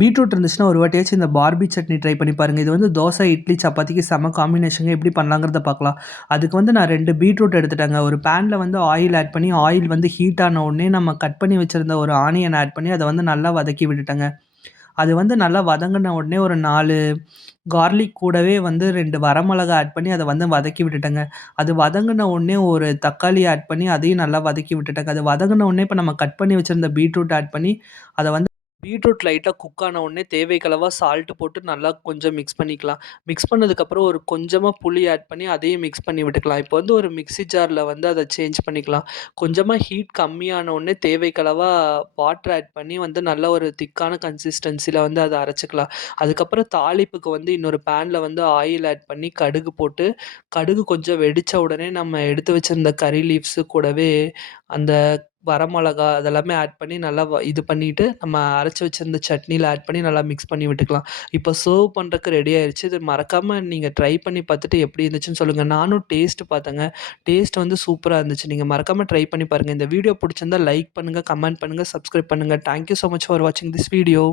Beetroot இருந்துச்சுன்னா ஒரு வாட்டியாச்சும் இந்த பார்பி சட்னி ட்ரை பண்ணி பாருங்க. இது வந்து தோசை, இட்லி, சப்பாத்திக்கு செம்ம காம்பினேஷன்ங்க. எப்படி பண்ணலாங்கிறத பார்க்கலாம். அதுக்கு வந்து நான் 2 பீட்ரூட் எடுத்துட்டேங்க. ஒரு பேன்ல வந்து ஆயில் ஆட் பண்ணி, ஆயில் வந்து ஹீட் ஆன உடனே நம்ம கட் பண்ணி வச்சிருந்த ஒரு ஆனியன் ஆட் பண்ணி, அத வந்து நல்லா வதக்கி விட்டுட்டேங்க. அது வந்து நல்லா வதங்குன உடனே ஒரு 4 கார்லிக் கூடவே வந்து 2 வரமிளகா ஆட் பண்ணி, அத வந்து வதக்கி விட்டுட்டேங்க. அது வதங்குன உடனே ஒரு தக்காளி ஆட் பண்ணி, அதையும் நல்லா வதக்கி விட்டுட்டேங்க. அது வதங்குன உடனே இப்ப நம்ம கட் பண்ணி வச்சிருந்த பீட்ரூட் ஆட் பண்ணி, அத வந்து பீட்ரூட் லைட்டா குக் ஆன உடனே தேவைக்கு அளவா சால்ட் போட்டு நல்லா கொஞ்சம் மிக்ஸ் பண்ணிக்கலாம். மிக்ஸ் பண்ணதுக்கப்புறம் ஒரு கொஞ்சமா புளி ஆட் பண்ணி அதையும் மிக்ஸ் பண்ணி விட்டுக்கலாம். இப்போ வந்து ஒரு மிக்ஸி ஜார்ல வந்து அத சேஞ்ச் பண்ணிக்கலாம். கொஞ்சமா ஹீட் கம்மியான உடனே தேவைக்கு அளவா வாட்டர் ஆட் பண்ணி வந்து நல்ல ஒரு திக்கான கன்சிஸ்டன்சில வந்து அத அரைச்சுக்கலாம். அதுக்கப்புறம் தாளிப்புக்கு வந்து இன்னொரு பேன்ல வந்து ஆயில் ஆட் பண்ணி கடுகு போட்டு, கடுகு கொஞ்சம் வெடிச்ச உடனே நம்ம எடுத்து வச்சிருந்த கரி லீவ்ஸு கூடவே அந்த வரமொளகா அதெல்லாமே ஆட் பண்ணி நல்லா இது பண்ணிட்டு, நம்ம அரைச்சு வச்சிருந்த சட்னில ஆட் பண்ணி நல்லா மிக்ஸ் பண்ணி விட்டுக்கலாம். இப்போ சர்வ் பண்றக்கு ரெடி ஆயிருச்சு. இது மறக்காம நீங்க ட்ரை பண்ணி பார்த்துட்டு எப்படி இருந்துச்சுன்னு சொல்லுங்க. நானும் டேஸ்ட் பார்த்தேங்க. டேஸ்ட் வந்து சூப்பரா இருந்துச்சு. நீங்க மறக்காம ட்ரை பண்ணி பாருங்க. இந்த வீடியோ புடிச்சிருந்தா லைக் பண்ணுங்க, கமெண்ட் பண்ணுங்க, சப்ஸ்கிரைப் பண்ணுங்க. Thank you so much for வாட்சிங் திஸ் வீடியோ.